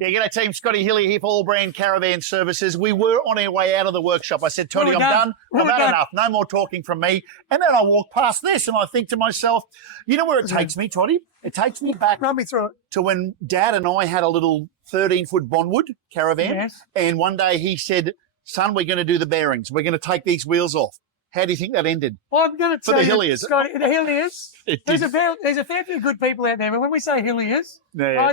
Yeah, g'day team. Scotty Hillier here for AllBrand Caravan Services. We were on our way out of the workshop. I said, Toddy, I'm done. I've had enough. No more talking from me. And then I walk past this and I think to myself, you know where it takes me, Toddy? It takes me back Run me through it. to when Dad and I had a little 13-foot Bondwood caravan. Yes. And one day he said, son, we're going to do the bearings. We're going to take these wheels off. How do you think that ended? Well, I'm going to tell For the you, Hilliers. Scotty, the Hilliers. There's did. a fair few good people out there, but when we say Hilliers, Yeah,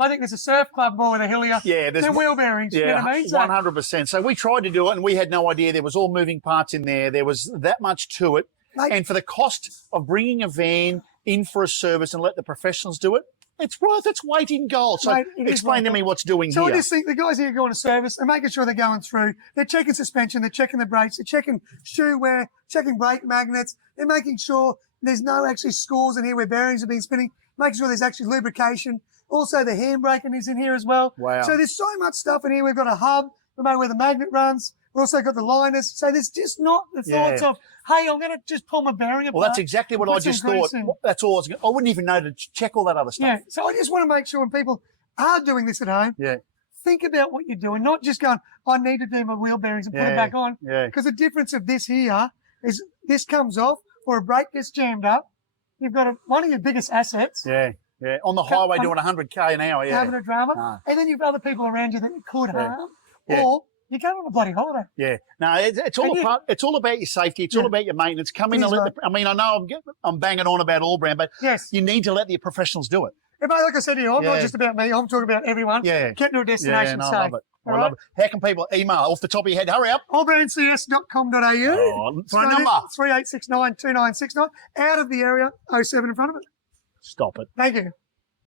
I think there's a surf club more with a Hillier than wheel bearings. Yeah, you know what I mean? So, 100%. So we tried to do it and we had no idea there was all moving parts in there. There was that much to it. Mate, and for the cost of bringing a van in for a service and let the professionals do it, it's worth its weight in gold. So mate, explain to me what's doing so here. I just think the guys here going to service, they're making sure they're going through, they're checking suspension, they're checking the brakes, they're checking shoe wear, checking brake magnets, they're making sure there's no actually scores in here where bearings have been spinning, making sure there's actually lubrication. Also, the handbraking is in here as well. Wow. So there's so much stuff in here. We've got a hub, remote where the magnet runs. We've also got the liners. So there's just not the thoughts of, hey, I'm going to just pull my bearing apart. Well, that's exactly what I just thought. That's all I wouldn't even know to check all that other stuff. Yeah. So I just want to make sure when people are doing this at home, think about what you're doing, not just going, I need to do my wheel bearings and put them back on. Yeah. Because the difference of this here is this comes off or a brake gets jammed up. You've got one of your biggest assets. Yeah. Yeah. On the highway doing 100k an hour. Yeah. Having a drama. And then you've got other people around you that it could harm. Or you're going on a bloody holiday. Yeah. No, it's all about your safety. It's all about your maintenance. Come in and let I know I'm banging on about AllBrand, but you need to let the professionals do it. Yeah, mate, like I said to you, I'm not just about me. I'm talking about everyone. Yeah. Getting to a destination safe. I love it. I love it. How can people email off the top of your head? Hurry up. allbrandcs.com.au. Phone number. 3869 2969. Out of the area, 07 in front of it. Stop it. Thank you.